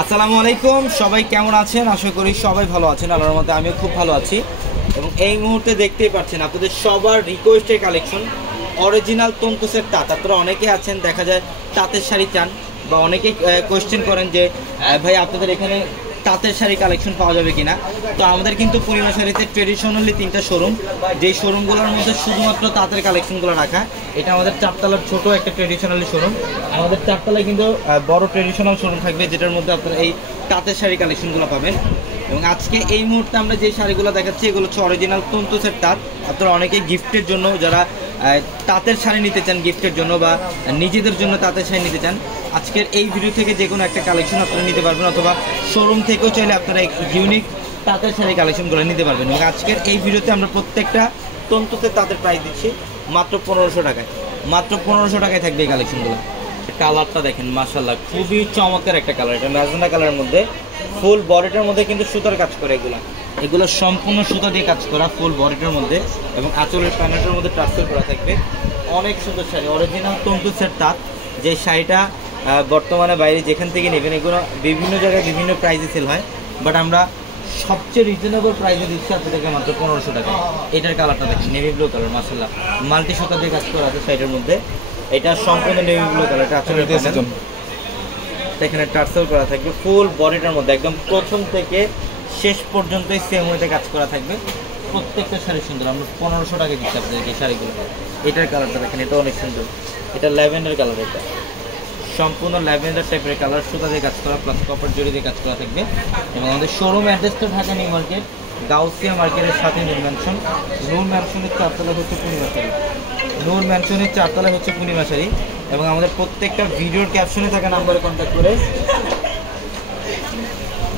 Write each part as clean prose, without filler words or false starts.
আসসালামু আলাইকুম, সবাই কেমন আছেন? আশা করি সবাই ভালো আছেন। আল্লাহর রহমতে আমিও খুব ভালো আছি। এবং এই মুহূর্তে দেখতেই পাচ্ছেন আপনাদের সবার রিকোয়েস্টের কালেকশন অরিজিনাল তন্তুসের তাঁত। আপনারা অনেকে আছেন দেখা যায় তাঁতের শাড়ি চান, বা অনেকে কোয়েশ্চেন করেন যে ভাই আপনাদের এখানে তাঁতের শাড়ি কালেকশন পাওয়া যাবে কিনা। তো আমাদের কিন্তু পূর্ণিমা শাড়িতে ট্রেডিশনালি 3টা শোরুম, যেই শোরুমগুলোর মধ্যে শুধুমাত্র তাঁতের কালেকশনগুলো রাখা। এটা আমাদের চারতলার ছোট একটা ট্রেডিশনালি শোরুম। আমাদের চারতলায় কিন্তু বড় ট্রেডিশনাল শোরুম থাকবে, যেটার মধ্যে আপনারা এই তাঁতের শাড়ি কালেকশনগুলো পাবেন। এবং আজকে এই মুহূর্তে আমরা যে শাড়িগুলো দেখাচ্ছি এগুলো হচ্ছে অরিজিনাল তন্তুসের তাঁত। আপনারা অনেকেই গিফটের জন্য, যারা তাঁতের শাড়ি নিতে চান গিফটের জন্য বা নিজেদের জন্য তাঁতের শাড়ি নিতে চান, আজকের এই ভিডিও থেকে যে কোনো একটা কালেকশন আপনারা নিতে পারবেন, অথবা শোরুম থেকেও চাইলে আপনারা ইউনিক তাঁতের শাড়ি কালেকশনগুলো নিতে পারবেন। এবং আজকের এই ভিডিওতে আমরা প্রত্যেকটা তন্তুতে তাঁতের প্রাইস দিচ্ছি মাত্র 1500 টাকায়। মাত্র 1500 টাকায় থাকবে এই কালেকশনগুলো। কালারটা দেখেন মাশাআল্লাহ, খুবই চমৎকার একটা কালার। এটা ম্যাজেন্টা কালারের মধ্যে ফুল বডিটার মধ্যে কিন্তু সুতার কাজ করে। এগুলো সম্পূর্ণ সুতা দিয়ে কাজ করা ফুল বডিটার মধ্যে, এবং আঁচলের প্যানেলটার মধ্যে ট্রান্সফার করা থাকবে। অনেক সুন্দর শাড়ি, অরিজিনাল তন্তুসের তাঁত। যে শাড়িটা বর্তমানে বাইরে যেখান থেকে নেবেন এগুলো বিভিন্ন জায়গায় বিভিন্ন প্রাইসে সেল হয়, বাট আমরা সবচেয়ে রিজনেবল প্রাইসে দিচ্ছি আপনাদেরকে মাত্র 1500 টাকা। এটার কালারটা দেখেন নেভি ব্লু কালার, মাশাআল্লাহ মাল্টি সুতা দিয়ে কাজ করা আছে শাড়িটার মধ্যে। এটা সম্পূর্ণ নেভি ব্লু কালার, এটা আঁচলের প্যানেল এখানে টার্সেল করা থাকবে ফুল বডিটার মধ্যে, একদম প্রথম থেকে শেষ পর্যন্তই সেম ওয়েতে কাজ করা থাকবে। প্রত্যেকটা শাড়ি সুন্দর। আমরা 1500 টাকা দিচ্ছি আপনাদেরকে এই শাড়িগুলো। এটার কালারটা দেখেন, এটা অনেক সুন্দর। এটা ল্যাভেন্ডার কালার, এটা সম্পূর্ণ ল্যাভেন্ডার টাইপের কালার, সুতা দিয়ে কাজ করা প্লাস কপার জড়ি দিয়ে কাজ করা থাকবে। এবং আমাদের শোরুম অ্যাড্রেসটা ঢাকা নিউ মার্কেট, গাউসিয়া মার্কেটের সাথে নূর ম্যানশন। নূর ম্যানশনের 4তলায় হচ্ছে পূর্ণিমা শাড়ি। নূর ম্যানশনের 4তলায় হচ্ছে পূর্ণিমা শাড়ি। এবং আমাদের প্রত্যেকটা ভিডিওর ক্যাপশনে থাকা নাম্বারে কন্ট্যাক্ট করে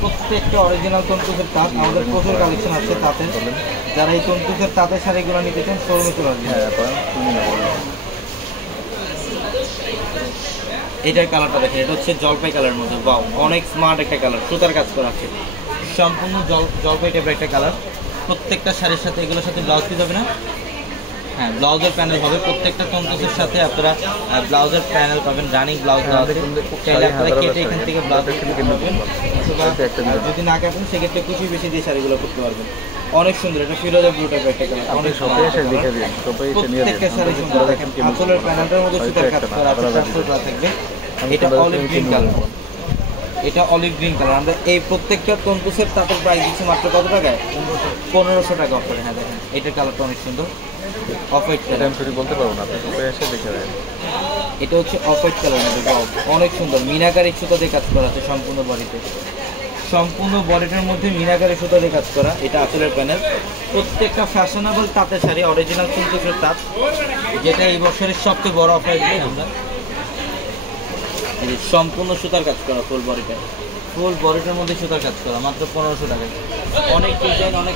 প্রত্যেকটা অরিজিনাল তন্তুসের তাঁত, আমাদের প্রচুর কালেকশন আছে তাঁতের। যারা এই তন্তুসের তাঁতের শাড়িগুলো নিতে চান শোরুমে চলে আসবেন। এটার কালারটা দেখেন, এটা হচ্ছে জলপাই কালারের মধ্যে। বাও, অনেক স্মার্ট একটা কালার, সুতার কাজ করা আছে সম্পূর্ণ জলপাই টাইপের একটা কালার। প্রত্যেকটা শাড়ির সাথে এগুলোর সাথে ব্লাউজ পিস হবে না? হ্যাঁ, ব্লাউজের প্যানেল হবে প্রত্যেকটা তন্তুসের সাথে। আপনারা ব্লাউজের প্যানেল পাবেন, রানিং ব্লাউজ চাইলে আপনারা কেটে এখান থেকে ব্লাউজ কিনতে পারবেন, অথবা যদি না কাটেন সেক্ষেত্রে কিছু বেশি দিয়ে শাড়িগুলো করতে পারবেন। অনেক সুন্দর, এটা ফিরোজা ব্লু টাইপের একটা কালার, অনেক প্রত্যেকটা শাড়ি সুন্দর। দেখেন আঁচলের প্যানেলটার মধ্যে সুতার কাজ করা আছে, ট্রান্সফার করা থাকবে। এটা অলিভ গ্রিন কালার, এটা অলিভ গ্রিন কালার। আমরা এই প্রত্যেকটা তন্তুসের তাঁতের প্রাইস দিচ্ছি মাত্র কত টাকায়? 1500 টাকা অফারে। হ্যাঁ দেখেন, এটার কালারটা অনেক সুন্দর, অফ হোয়াইট কালার। আমি সঠিক বলতে পারবো না, আপনি এসে দেখে নেন। এটা হচ্ছে অফ হোয়াইট কালার মধ্যে, অনেক সুন্দর। মিনাকারি সুতা দিয়ে কাজ করা আছে সম্পূর্ণ বডিতে, সম্পূর্ণ বডিটার মধ্যে মিনাকারি সুতা দিয়ে কাজ করা। এটা আঁচলের প্যানেল। প্রত্যেকটা ফ্যাশনেবল তাঁতের শাড়ি, অরিজিনাল তন্তুসের তাঁত, যেটা এই বছরের সবচেয়ে বড় অফার দিয়ে আমরা। সম্পূর্ণ সুতার কাজ করা ফুল বডিটা, ফুল বডিটার মধ্যে সুতার কাজ করা মাত্র 1500 টাকায়। অনেক ডিজাইন, অনেক।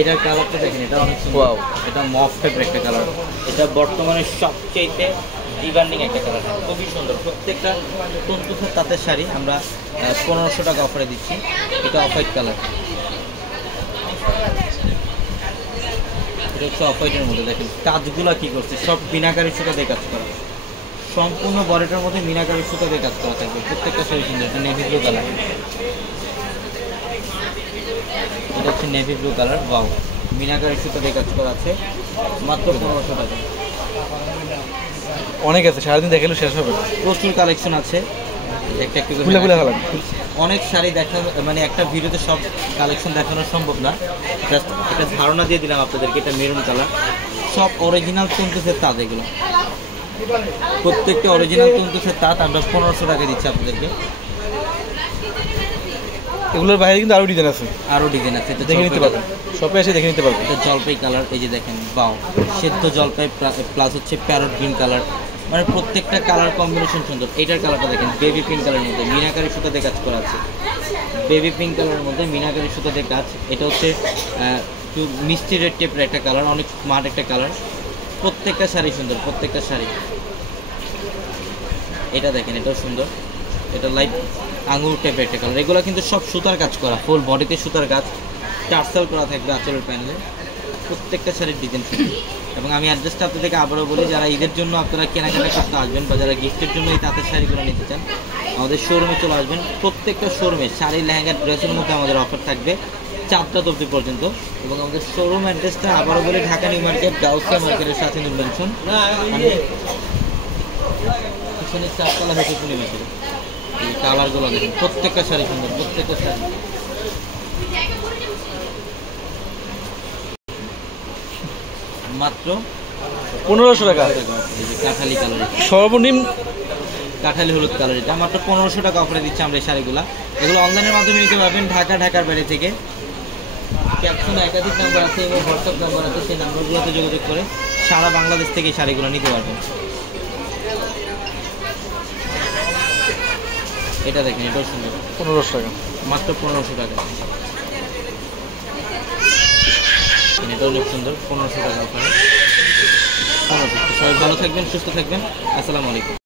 এটার কালারটা দেখেন, এটা অনেক সুন্দর। এটা মফ টাইপের একটা কালার, এটা বর্তমানে সবচেয়ে ডিমান্ডিং একটা কালার, খুবই সুন্দর। প্রত্যেকটা তন্তুসের তাঁতের শাড়ি আমরা 1500 টাকা অফারে দিচ্ছি। এটা অফ হোয়াইট কালার, এটা হচ্ছে অফ হোয়াইটের মধ্যে। দেখেন কাজগুলো কি করছে, সব মিনাকারি সুতা দিয়ে কাজ করা, সম্পূর্ণ বডিটার মধ্যে মিনাকারি সুতা দিয়ে কাজ করা থাকবে। প্রত্যেকটা শাড়ি সুন্দর। এটা নেভি ব্লু কালার, এটা হচ্ছে নেভি ব্লু কালার। বাও, মিনাকারি সুতা দিয়ে কাজ করা আছে মাত্র 1500 টাকা। অনেক আছে, সারাদিন দেখালেও শেষ হবে। প্রচুর কালেকশন আছে, একটা একটু অনেক শাড়ি দেখা, মানে একটা ভিডিওতে সব কালেকশন দেখানো সম্ভব না। জাস্ট একটা ধারণা দিয়ে দিলাম আপনাদেরকে। এটা মেরুন কালার, সব অরিজিনাল তন্তুসের তাঁত। এগুলো প্রত্যেকটা অরিজিনাল তন্তুসের তাঁত আমরা 1500 টাকা দিচ্ছি আপনাদেরকে। এগুলোর বাইরে কিন্তু আরও ডিজাইন আছে, আরও ডিজাইন আছে, এটা দেখে নিতে পারবেন, শপে এসে দেখে নিতে পারবেন। এটা জলপাই কালার, এই যে দেখেন বাও, সেদ্ধ জলপাই প্লাস হচ্ছে প্যারট গ্রিন কালার, মানে প্রত্যেকটা কালার কম্বিনেশন সুন্দর। এটার কালারটা দেখেন বেবি পিঙ্ক কালারের মধ্যে মিনাকারি সুতা দিয়ে কাজ করা আছে, বেবি পিঙ্ক কালারের মধ্যে মিনাকারি সুতা দিয়ে কাজ। এটা হচ্ছে একটু মিষ্টি রেড টাইপের একটা কালার, অনেক স্মার্ট একটা কালার। প্রত্যেকটা শাড়ি সুন্দর, প্রত্যেকটা শাড়ি। এটা দেখেন, এটাও সুন্দর, এটা লাইট আঙুর টাইপের একটা কালার। এগুলো কিন্তু সব সুতার কাজ করা, ফুল বডিতে সুতার কাজ, টার্সেল করা থাকবে আঁচলের প্যানেলে। প্রত্যেকটা শাড়ির ডিজাইন সুন্দর। এবং আমি অ্যাড্রেসটা আপনাদেরকে আবারও বলি, যারা ঈদের জন্য আপনারা কেনাকাটা করতে আসবেন বা যারা গিফটের জন্য এই তাঁতের শাড়িগুলো নিতে চান আমাদের শোরুমে চলে আসবেন। প্রত্যেকটা শোরুমে শাড়ি, লেহেঙ্গা, ড্রেসের মধ্যে আমাদের অফার থাকবে 4টা অবধি পর্যন্ত। এবং আমাদের শোরুম অ্যাড্রেসটা আবারও বলে ঢাকা নিউ মার্কেট, গাউসিয়া মার্কেটের সাথে নুন ম্যানশন, পিছনে 4তলা হয়েছে পূর্ণিমাসের। এই কালারগুলো দেখুন, প্রত্যেকটা শাড়ি সুন্দর, প্রত্যেকটা শাড়ি। মাত্র 1500 টাকা। এই যে কাঠালি কালার, সর্বনিম্ন কাঠালি হলুদ কালার, এটা মাত্র 1500 টাকা অফারে দিচ্ছি আমরা এই শাড়িগুলো। এগুলো অনলাইনের মাধ্যমে নিতে পারবেন ঢাকার বাইরে থেকে। ক্যাপশনে একাধিক নাম্বার আছে এবং হোয়াটসঅ্যাপ নাম্বার আছে, সেই নাম্বারগুলোতে যোগাযোগ করে সারা বাংলাদেশ থেকে এই শাড়িগুলো নিতে পারবেন। এটা দেখেন, এটাও সুন্দর, 1500 টাকা। মাত্র 1500 টাকা। এটা অনেক সুন্দর, 1500 টাকা অফারে। সবাই ভালো থাকবেন, সুস্থ থাকবেন। আসসালামু আলাইকুম।